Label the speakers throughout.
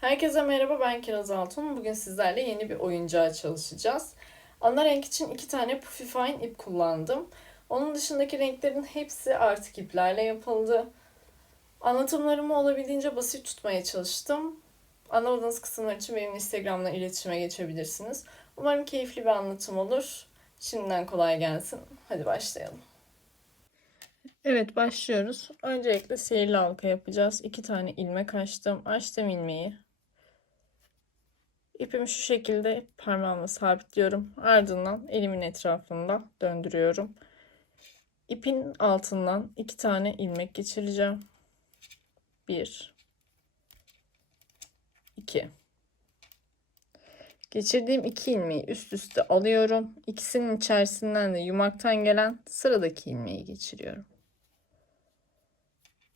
Speaker 1: Herkese merhaba ben Kiraz Altun. Bugün sizlerle yeni bir oyuncağa çalışacağız. Ana renk için iki tane Puffy Fine ip kullandım. Onun dışındaki renklerin hepsi artık iplerle yapıldı. Anlatımlarımı olabildiğince basit tutmaya çalıştım. Anlamadığınız kısımlar için benim Instagram'dan iletişime geçebilirsiniz. Umarım keyifli bir anlatım olur. Şimdiden kolay gelsin. Hadi başlayalım. Evet başlıyoruz. Öncelikle sihirli halka yapacağız. İki tane ilmek açtım. Açtım ilmeği. İpimi şu şekilde parmağımla sabitliyorum. Ardından elimin etrafında döndürüyorum. İpin altından iki tane ilmek geçireceğim. Bir, iki. Geçirdiğim iki ilmeği üst üste alıyorum. İkisinin içerisinden de yumaktan gelen sıradaki ilmeği geçiriyorum.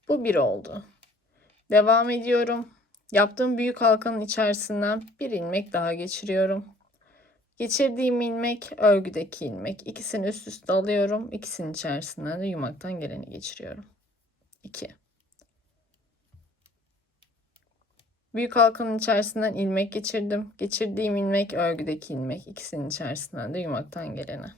Speaker 1: Bu bir oldu. Devam ediyorum. Yaptığım büyük halkanın içerisinden bir ilmek daha geçiriyorum. Geçirdiğim ilmek örgüdeki ilmek. İkisini üst üste alıyorum. İkisinin içerisinden de yumaktan geleni geçiriyorum. 2. Büyük halkanın içerisinden ilmek geçirdim. Geçirdiğim ilmek örgüdeki ilmek. İkisinin içerisinden de yumaktan geleni.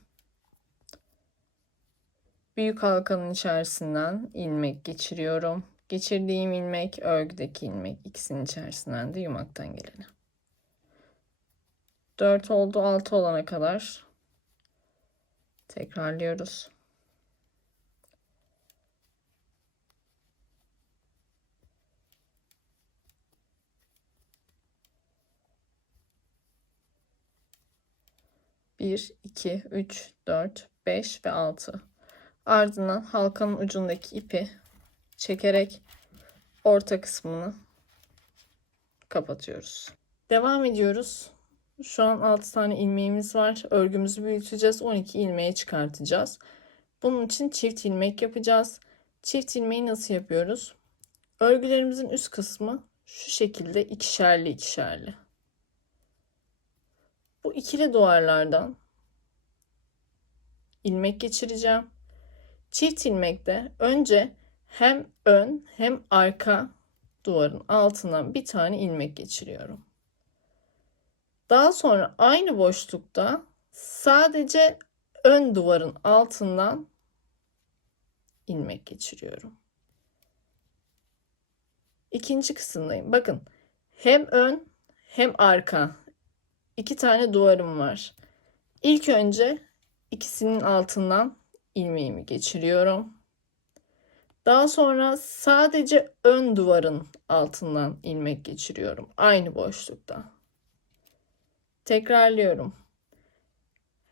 Speaker 1: Büyük halkanın içerisinden ilmek geçiriyorum. Geçirdiğim ilmek örgüdeki ilmek. İkisinin içerisinden de yumaktan geleni. 4 oldu 6 olana kadar tekrarlıyoruz. Bir, iki, üç, dört, beş ve altı. Ardından halkanın ucundaki ipi çekerek orta kısmını kapatıyoruz. Devam ediyoruz. Şu an 6 tane ilmeğimiz var. Örgümüzü büyüteceğiz. 12 ilmeğe çıkartacağız. Bunun için çift ilmek yapacağız. Çift ilmeği nasıl yapıyoruz? Örgülerimizin üst kısmı şu şekilde ikişerli ikişerli. Bu ikili duvarlardan ilmek geçireceğim. Çift ilmekte önce hem ön hem arka duvarın altına bir tane ilmek geçiriyorum. Daha sonra aynı boşlukta sadece ön duvarın altından ilmek geçiriyorum. İkinci kısımdayım. Bakın hem ön hem arka iki tane duvarım var. İlk önce ikisinin altından ilmeğimi geçiriyorum. Daha sonra sadece ön duvarın altından ilmek geçiriyorum. Aynı boşlukta. Tekrarlıyorum.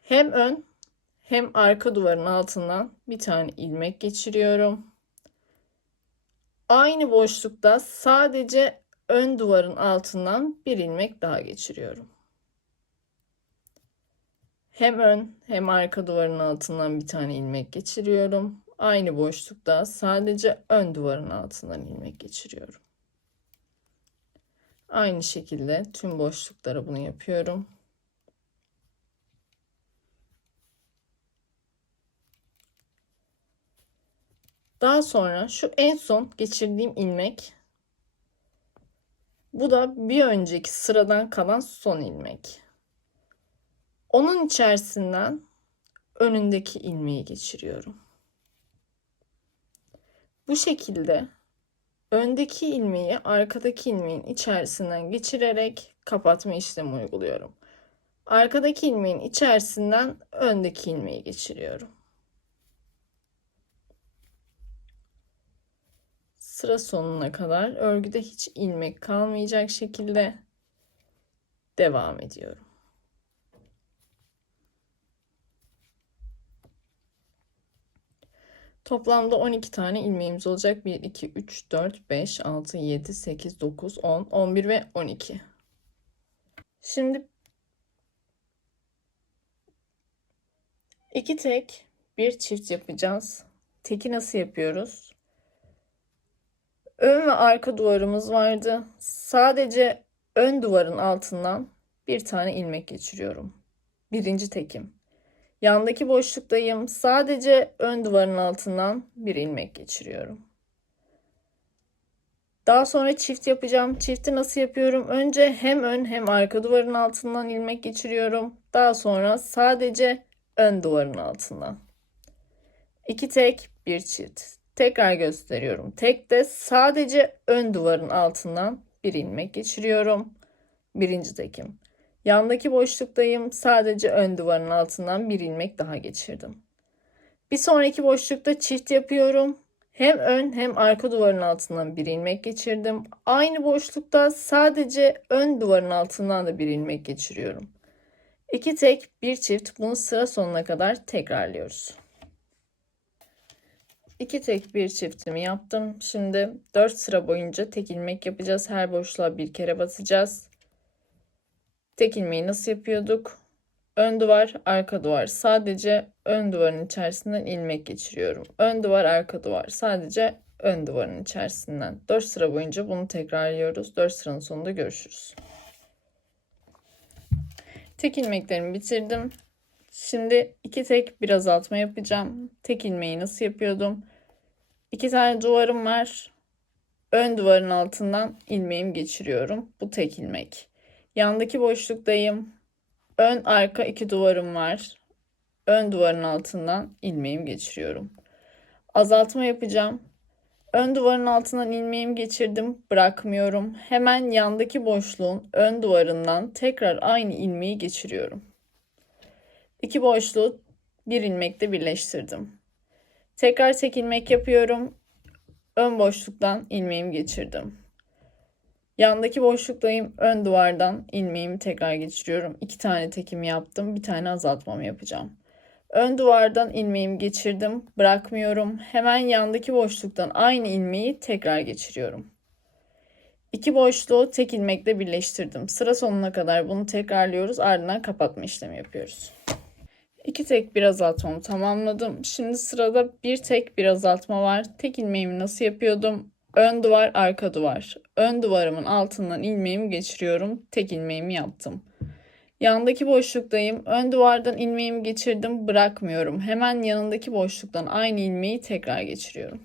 Speaker 1: Hem ön hem arka duvarın altından bir tane ilmek geçiriyorum. Aynı boşlukta sadece ön duvarın altından bir ilmek daha geçiriyorum. Hem ön hem arka duvarın altından bir tane ilmek geçiriyorum. Aynı boşlukta sadece ön duvarın altından ilmek geçiriyorum. Aynı şekilde tüm boşluklara bunu yapıyorum. Daha sonra şu en son geçirdiğim ilmek bu da bir önceki sıradan kalan son ilmek. Onun içerisinden önündeki ilmeği geçiriyorum. Bu şekilde öndeki ilmeği arkadaki ilmeğin içerisinden geçirerek kapatma işlemi uyguluyorum. Arkadaki ilmeğin içerisinden öndeki ilmeği geçiriyorum. Sıra sonuna kadar örgüde hiç ilmek kalmayacak şekilde devam ediyorum. Toplamda 12 tane ilmeğimiz olacak. 1, 2, 3, 4, 5, 6, 7, 8, 9, 10, 11 ve 12. Şimdi iki tek bir çift yapacağız. Teki nasıl yapıyoruz? Ön ve arka duvarımız vardı. Sadece ön duvarın altından bir tane ilmek geçiriyorum. Birinci tekim. Yandaki boşluktayım. Sadece ön duvarın altından bir ilmek geçiriyorum. Daha sonra çift yapacağım. Çifti nasıl yapıyorum? Önce hem ön hem arka duvarın altından ilmek geçiriyorum. Daha sonra sadece ön duvarın altından. İki tek, bir çift. Tekrar gösteriyorum. Tek de sadece ön duvarın altından bir ilmek geçiriyorum. Birinci tekim. Yandaki boşluktayım. Sadece ön duvarın altından bir ilmek daha geçirdim. Bir sonraki boşlukta çift yapıyorum. Hem ön hem arka duvarın altından bir ilmek geçirdim. Aynı boşlukta sadece ön duvarın altından da bir ilmek geçiriyorum. İki tek, bir çift. Bunu sıra sonuna kadar tekrarlıyoruz. İki tek bir çiftimi yaptım. Şimdi 4 sıra boyunca tek ilmek yapacağız. Her boşluğa bir kere basacağız. Tek ilmeği nasıl yapıyorduk? Ön duvar, arka duvar. Sadece ön duvarın içerisinden ilmek geçiriyorum. Ön duvar, arka duvar. Sadece ön duvarın içerisinden. 4 sıra boyunca bunu tekrarlıyoruz. 4 sıranın sonunda görüşürüz. Tek ilmeklerimi bitirdim. Şimdi iki tek bir azaltma yapacağım. Tek ilmeği nasıl yapıyordum? İki tane duvarım var. Ön duvarın altından ilmeğimi geçiriyorum. Bu tek ilmek. Yandaki boşluktayım. Ön arka iki duvarım var. Ön duvarın altından ilmeğimi geçiriyorum. Azaltma yapacağım. Ön duvarın altından ilmeğimi geçirdim. Bırakmıyorum. Hemen yandaki boşluğun ön duvarından tekrar aynı ilmeği geçiriyorum. İki boşluğu bir ilmekle birleştirdim. Tekrar tek ilmek yapıyorum. Ön boşluktan ilmeğimi geçirdim. Yandaki boşluktayım. Ön duvardan ilmeğimi tekrar geçiriyorum. İki tane tekimi yaptım. Bir tane azaltmamı yapacağım. Ön duvardan ilmeğimi geçirdim. Bırakmıyorum. Hemen yandaki boşluktan aynı ilmeği tekrar geçiriyorum. İki boşluğu tek ilmekle birleştirdim. Sıra sonuna kadar bunu tekrarlıyoruz. Ardından kapatma işlemi yapıyoruz. İki tek bir azaltmamı tamamladım. Şimdi sırada bir tek bir azaltma var. Tek ilmeğimi nasıl yapıyordum? Ön duvar, arka duvar. Ön duvarımın altından ilmeğimi geçiriyorum. Tek ilmeğimi yaptım. Yandaki boşluktayım. Ön duvardan ilmeğimi geçirdim. Bırakmıyorum. Hemen yanındaki boşluktan aynı ilmeği tekrar geçiriyorum.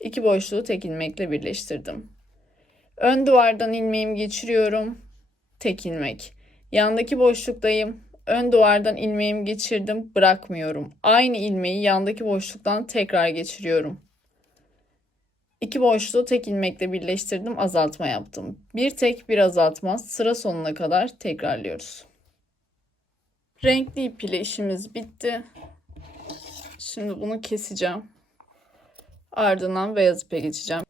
Speaker 1: İki boşluğu tek ilmekle birleştirdim. Ön duvardan ilmeğimi geçiriyorum. Tek ilmek. Yandaki boşluktayım. Ön duvardan ilmeğimi geçirdim. Bırakmıyorum. Aynı ilmeği yandaki boşluktan tekrar geçiriyorum. İki boşluğu tek ilmekle birleştirdim, azaltma yaptım. Bir tek bir azaltma sıra sonuna kadar tekrarlıyoruz. Renkli ip ile işimiz bitti. Şimdi bunu keseceğim. Ardından beyaz ipe geçeceğim.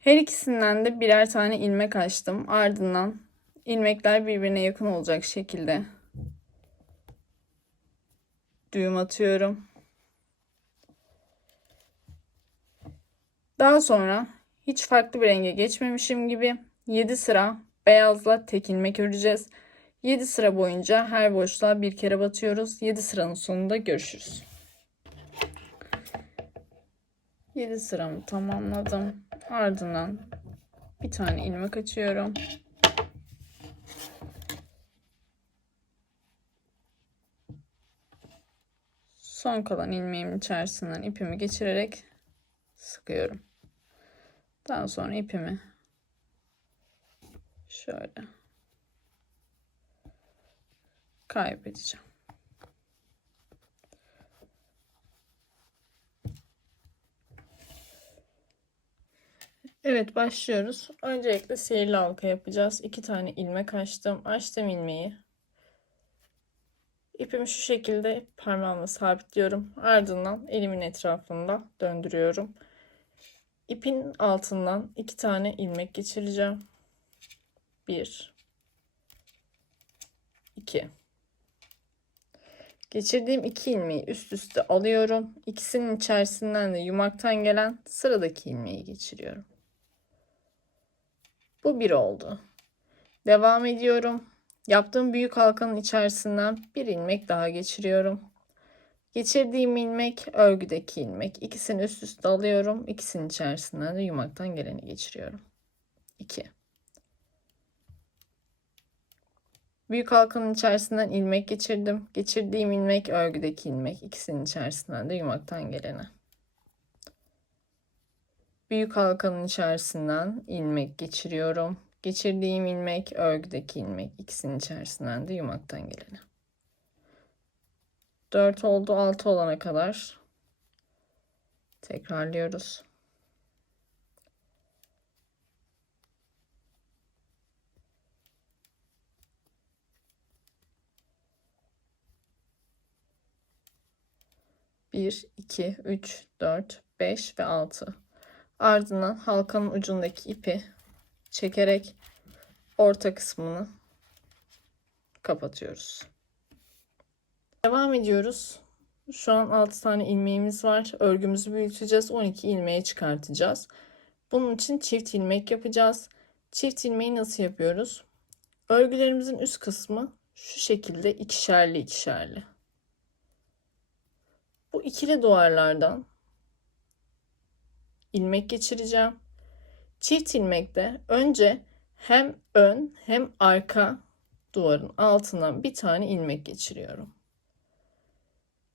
Speaker 1: Her ikisinden de birer tane ilmek açtım. Ardından ilmekler birbirine yakın olacak şekilde düğüm atıyorum. Daha sonra hiç farklı bir renge geçmemişim gibi 7 sıra beyazla tek ilmek öreceğiz. 7 sıra boyunca her boşluğa bir kere batıyoruz. 7 sıranın sonunda görüşürüz. 7 sıramı tamamladım. Ardından bir tane ilmek açıyorum. Son kalan ilmeğimin içerisinden ipimi geçirerek sıkıyorum. Daha sonra ipimi şöyle kaybedeceğim. Evet başlıyoruz. Öncelikle sihirli halka yapacağız. İki tane ilmek açtım. Açtım ilmeği. İpimi şu şekilde parmağımla sabitliyorum. Ardından elimin etrafında döndürüyorum. İpin altından iki tane ilmek geçireceğim. Bir, iki. Geçirdiğim iki ilmeği üst üste alıyorum. İkisinin içerisinden de yumaktan gelen sıradaki ilmeği geçiriyorum. Bu bir oldu. Devam ediyorum. Yaptığım büyük halkanın içerisinden bir ilmek daha geçiriyorum. Geçirdiğim ilmek örgüdeki ilmek. İkisini üst üste alıyorum. İkisinin içerisinden de yumaktan geleni geçiriyorum. 2. Büyük halkanın içerisinden ilmek geçirdim. Geçirdiğim ilmek örgüdeki ilmek. İkisinin içerisinden de yumaktan geleni. Büyük halkanın içerisinden ilmek geçiriyorum. Geçirdiğim ilmek örgüdeki ilmek ikisinin içerisinden de yumaktan geleni. 4 oldu 6 olana kadar tekrarlıyoruz. Bir, iki, üç, dört, beş ve altı. Ardından halkanın ucundaki ipi çekerek orta kısmını kapatıyoruz. Devam ediyoruz. Şu an 6 tane ilmeğimiz var. Örgümüzü büyüteceğiz. 12 ilmeğe çıkartacağız. Bunun için çift ilmek yapacağız. Çift ilmeği nasıl yapıyoruz? Örgülerimizin üst kısmı şu şekilde ikişerli ikişerli. Bu ikili duvarlardan ilmek geçireceğim. Çift ilmekte önce hem ön hem arka duvarın altından bir tane ilmek geçiriyorum.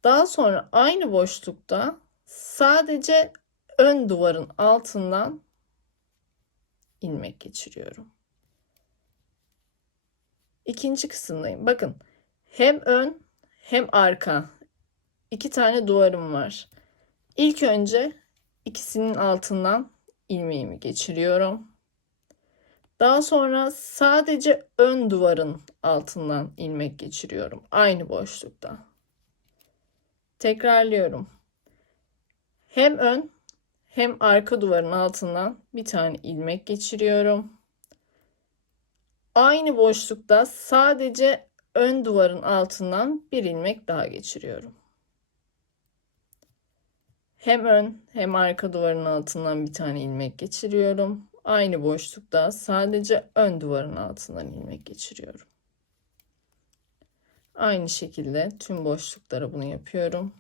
Speaker 1: Daha sonra aynı boşlukta sadece ön duvarın altından ilmek geçiriyorum. İkinci kısımdayım. Bakın hem ön hem arka iki tane duvarım var. İlk önce ikisinin altından ilmeğimi geçiriyorum. Daha sonra sadece ön duvarın altından ilmek geçiriyorum. Aynı boşlukta. Tekrarlıyorum. Hem ön hem arka duvarın altından bir tane ilmek geçiriyorum. Aynı boşlukta sadece ön duvarın altından bir ilmek daha geçiriyorum. Hem ön hem arka duvarın altından bir tane ilmek geçiriyorum. Aynı boşlukta sadece ön duvarın altından ilmek geçiriyorum. Aynı şekilde tüm boşluklara bunu yapıyorum.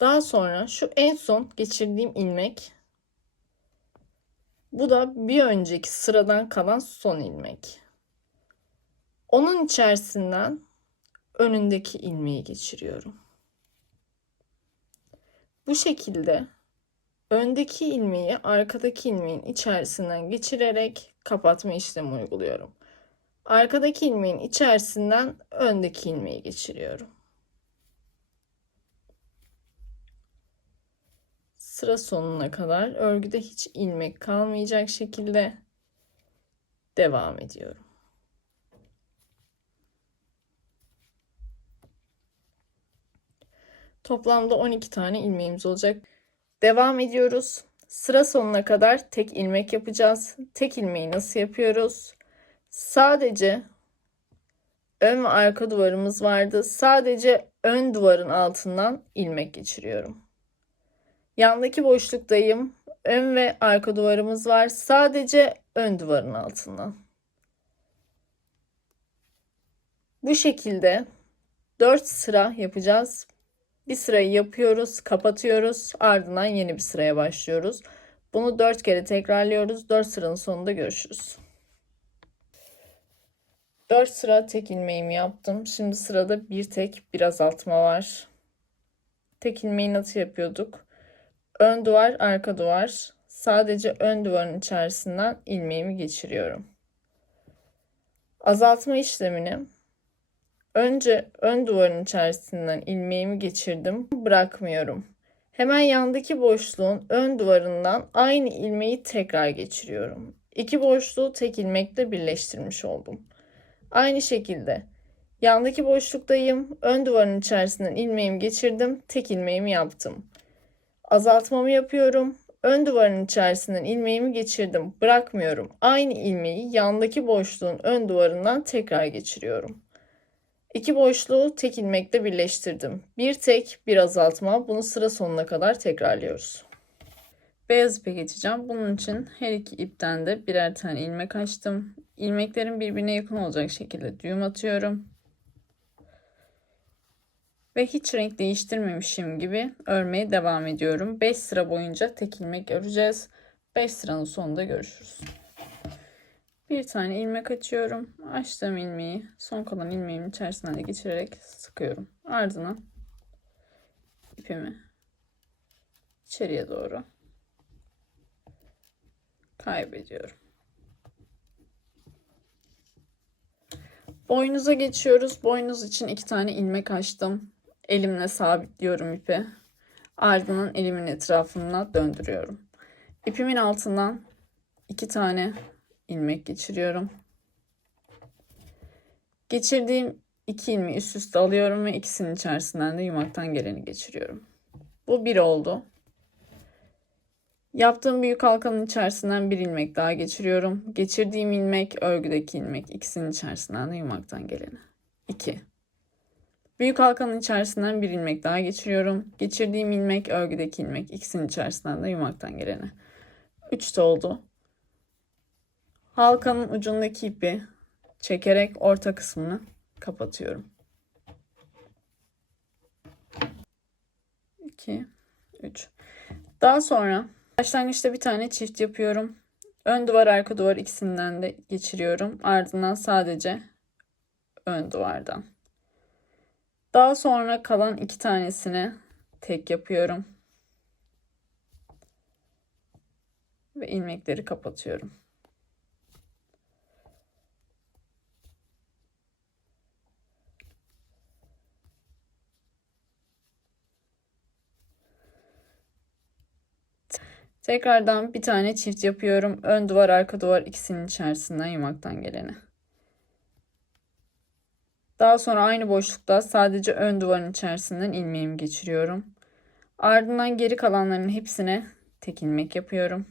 Speaker 1: Daha sonra şu en son geçirdiğim ilmek bu da bir önceki sıradan kalan son ilmek. Onun içerisinden önündeki ilmeği geçiriyorum. Bu şekilde öndeki ilmeği arkadaki ilmeğin içerisinden geçirerek kapatma işlemi uyguluyorum. Arkadaki ilmeğin içerisinden öndeki ilmeği geçiriyorum. Sıra sonuna kadar örgüde hiç ilmek kalmayacak şekilde devam ediyorum. Toplamda 12 tane ilmeğimiz olacak. Devam ediyoruz. Sıra sonuna kadar tek ilmek yapacağız. Tek ilmeği nasıl yapıyoruz? Sadece ön ve arka duvarımız vardı. Sadece ön duvarın altından ilmek geçiriyorum. Yandaki boşluktayım. Ön ve arka duvarımız var. Sadece ön duvarın altından. Bu şekilde 4 sıra yapacağız. Bir sırayı yapıyoruz, kapatıyoruz. Ardından yeni bir sıraya başlıyoruz. Bunu 4 kere tekrarlıyoruz. 4 sıranın sonunda görüşürüz. 4 sıra tek ilmeğimi yaptım. Şimdi sırada bir tek bir azaltma var. Tek ilmeği nasıl yapıyorduk? Ön duvar, arka duvar. Sadece ön duvarın içerisinden ilmeğimi geçiriyorum. Azaltma işlemini önce ön duvarın içerisinden ilmeğimi geçirdim. Bırakmıyorum. Hemen yandaki boşluğun ön duvarından aynı ilmeği tekrar geçiriyorum. İki boşluğu tek ilmekle birleştirmiş oldum. Aynı şekilde yandaki boşluktayım. Ön duvarın içerisinden ilmeğimi geçirdim. Tek ilmeğimi yaptım. Azaltmamı yapıyorum. Ön duvarın içerisinden ilmeğimi geçirdim. Bırakmıyorum. Aynı ilmeği yandaki boşluğun ön duvarından tekrar geçiriyorum. İki boşluğu tek ilmekle birleştirdim. Bir tek, bir azaltma. Bunu sıra sonuna kadar tekrarlıyoruz. Beyaz ipe geçeceğim. Bunun için her iki ipten de birer tane ilmek açtım. İlmeklerin birbirine yakın olacak şekilde düğüm atıyorum. Ve hiç renk değiştirmemişim gibi örmeye devam ediyorum. 5 sıra boyunca tek ilmek öreceğiz. 5 sıranın sonunda görüşürüz. Bir tane ilmek açıyorum. Açtığım ilmeği son kalan ilmeğimin içerisinden de geçirerek sıkıyorum. Ardından ipimi içeriye doğru kaybediyorum. Boynuza geçiyoruz. Boynuz için iki tane ilmek açtım. Elimle sabitliyorum ipi. Ardından elimin etrafına döndürüyorum. İpimin altından iki tane ilmek geçiriyorum. Geçirdiğim iki ilmeği üst üste alıyorum ve ikisinin içerisinden de yumaktan geleni geçiriyorum. Bu bir oldu. Yaptığım büyük halkanın içerisinden bir ilmek daha geçiriyorum. Geçirdiğim ilmek örgüdeki ilmek. ikisinin içerisinden de yumaktan geleni. 2. Büyük halkanın içerisinden bir ilmek daha geçiriyorum. Geçirdiğim ilmek örgüdeki ilmek. ikisinin içerisinden de yumaktan geleni. 3 de oldu. Halkanın ucundaki ipi çekerek orta kısmını kapatıyorum. 2 3 Daha sonra başlangıçta bir tane çift yapıyorum. Ön duvar arka duvar ikisinden de geçiriyorum. Ardından sadece ön duvardan. Daha sonra kalan iki tanesini tek yapıyorum. Ve ilmekleri kapatıyorum. Tekrardan bir tane çift yapıyorum. Ön duvar arka duvar ikisinin içerisinden yumaktan geleni. Daha sonra aynı boşlukta sadece ön duvarın içerisinden ilmeğimi geçiriyorum. Ardından geri kalanların hepsine tek ilmek yapıyorum.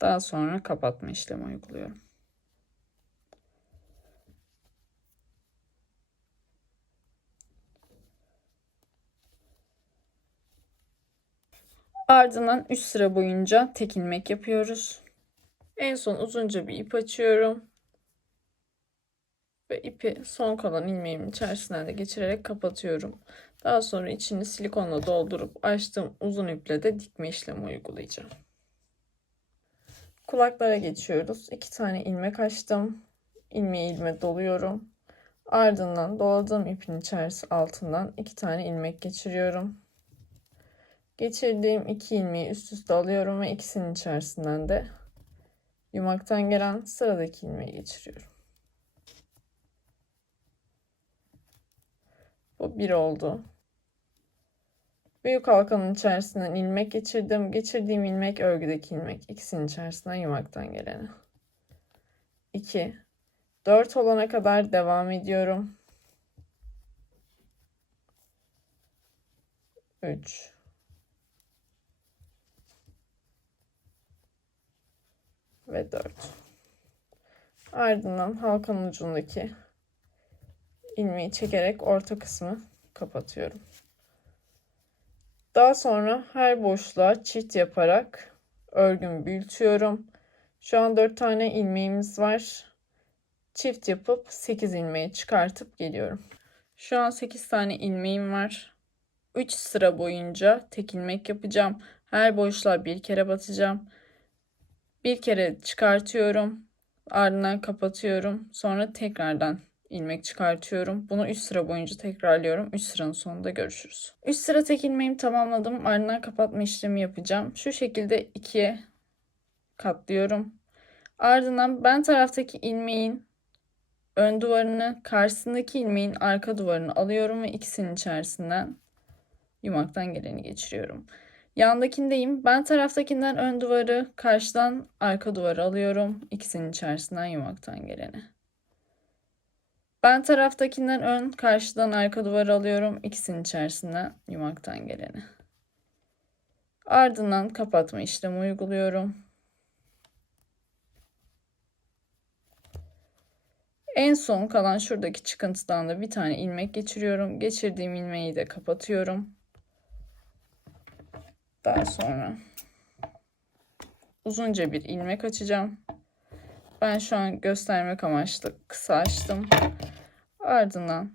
Speaker 1: Daha sonra kapatma işlemi uyguluyorum. Ardından 3 sıra boyunca tek ilmek yapıyoruz. En son uzunca bir ip açıyorum. Ve ipi son kalan ilmeğimin içerisinden de geçirerek kapatıyorum. Daha sonra içini silikonla doldurup açtığım uzun iple de dikme işlemi uygulayacağım. Kulaklara geçiyoruz. 2 tane ilmek açtım. İlmeği ilme doluyorum. Ardından doladığım ipin içerisi altından 2 tane ilmek geçiriyorum. Geçirdiğim iki ilmeği üst üste alıyorum ve ikisinin içerisinden de yumaktan gelen sıradaki ilmeği geçiriyorum. Bu bir oldu. Büyük halkanın içerisinden ilmek geçirdim. Geçirdiğim ilmek örgüdeki ilmek. İkisinin içerisinden yumaktan geleni. 2. 4 olana kadar devam ediyorum. 3 ve 4. Ardından halkanın ucundaki ilmeği çekerek orta kısmı kapatıyorum. Daha sonra her boşluğa çift yaparak örgümü büyütüyorum. Şu an 4 tane ilmeğimiz var. Çift yapıp 8 ilmeği çıkartıp geliyorum. Şu an 8 tane ilmeğim var. 3 sıra boyunca tek ilmek yapacağım. Her boşluğa bir kere batacağım. Bir kere çıkartıyorum. Ardından kapatıyorum. Sonra tekrardan ilmek çıkartıyorum. Bunu 3 sıra boyunca tekrarlıyorum. 3 sıranın sonunda görüşürüz. 3 sıra tek ilmeğimi tamamladım. Ardından kapatma işlemi yapacağım. Şu şekilde ikiye katlıyorum. Ardından ben taraftaki ilmeğin ön duvarını, karşısındaki ilmeğin arka duvarını alıyorum ve ikisinin içerisinden yumaktan geleni geçiriyorum. Yandakindeyim. Ben taraftakinden ön duvarı, karşıdan arka duvarı alıyorum. İkisinin içerisinden yumaktan geleni. Ben taraftakinden ön, karşıdan arka duvarı alıyorum. İkisinin içerisinden yumaktan geleni. Ardından kapatma işlemi uyguluyorum. En son kalan şuradaki çıkıntıdan da bir tane ilmek geçiriyorum. Geçirdiğim ilmeği de kapatıyorum. Daha sonra uzunca bir ilmek açacağım. Ben şu an göstermek amaçlı kısa açtım. Ardından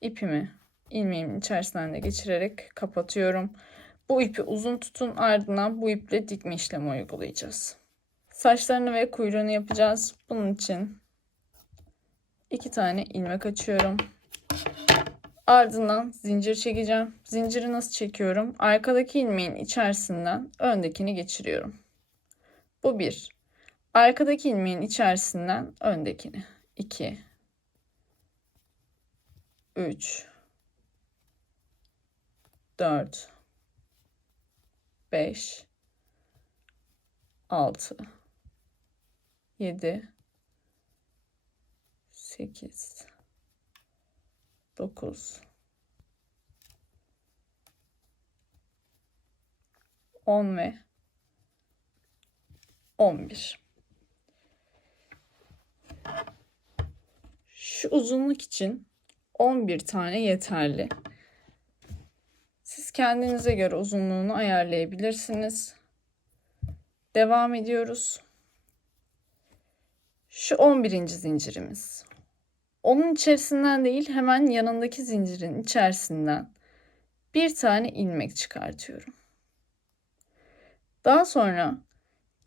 Speaker 1: ipimi ilmeğimin içerisinden de geçirerek kapatıyorum. Bu ipi uzun tutun ardından bu iple dikme işlemi uygulayacağız. Saçlarını ve kuyruğunu yapacağız. Bunun için iki tane ilmek açıyorum. Ardından zincir çekeceğim. Zinciri nasıl çekiyorum? Arkadaki ilmeğin içerisinden öndekini geçiriyorum. Bu bir. Arkadaki ilmeğin içerisinden öndekini. 2 3 4 5 6 7 8 9 10 ve 11 Şu uzunluk için 11 tane yeterli. Siz kendinize göre uzunluğunu ayarlayabilirsiniz. Devam ediyoruz. Şu 11. zincirimiz. Onun içerisinden değil hemen yanındaki zincirin içerisinden bir tane ilmek çıkartıyorum. Daha sonra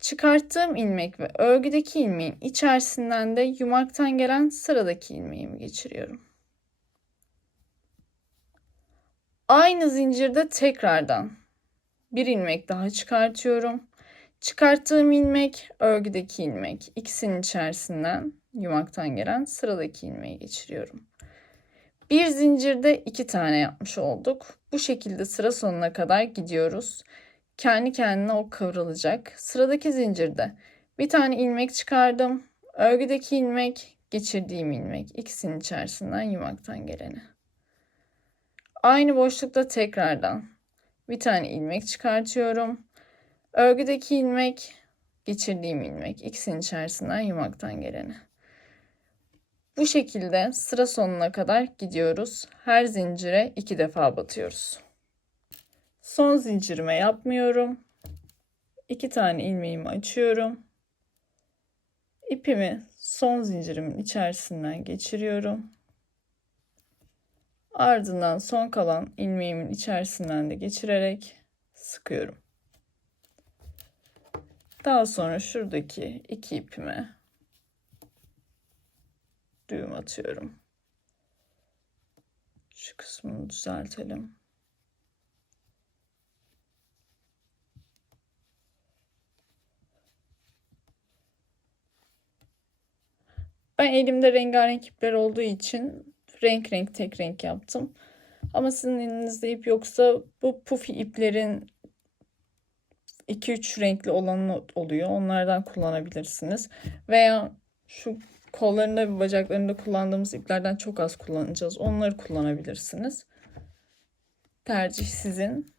Speaker 1: çıkarttığım ilmek ve örgüdeki ilmeğin içerisinden de yumaktan gelen sıradaki ilmeğimi geçiriyorum. Aynı zincirde tekrardan bir ilmek daha çıkartıyorum. Çıkarttığım ilmek örgüdeki ilmek. İkisinin içerisinden yumaktan gelen sıradaki ilmeği geçiriyorum. Bir zincirde iki tane yapmış olduk. Bu şekilde sıra sonuna kadar gidiyoruz. Kendi kendine o kıvrılacak. Sıradaki zincirde bir tane ilmek çıkardım. Örgüdeki ilmek, geçirdiğim ilmek. İkisinin içerisinden yumaktan geleni. Aynı boşlukta tekrardan bir tane ilmek çıkartıyorum. Örgüdeki ilmek, geçirdiğim ilmek. ikisinin içerisinden yumaktan geleni. Bu şekilde sıra sonuna kadar gidiyoruz. Her zincire iki defa batıyoruz. Son zincirime yapmıyorum. İki tane ilmeğimi açıyorum. İpimi son zincirimin içerisinden geçiriyorum. Ardından son kalan ilmeğimin içerisinden de geçirerek sıkıyorum. Daha sonra şuradaki iki ipime düğüm atıyorum. Şu kısmını düzeltelim. Ben elimde rengarenk ipler olduğu için renk renk tek renk yaptım. Ama sizin elinizde ip yoksa bu pufi iplerin 2-3 renkli olanı oluyor. Onlardan kullanabilirsiniz. Veya şu kollarında ve bacaklarında kullandığımız iplerden çok az kullanacağız. Onları kullanabilirsiniz. Tercih sizin.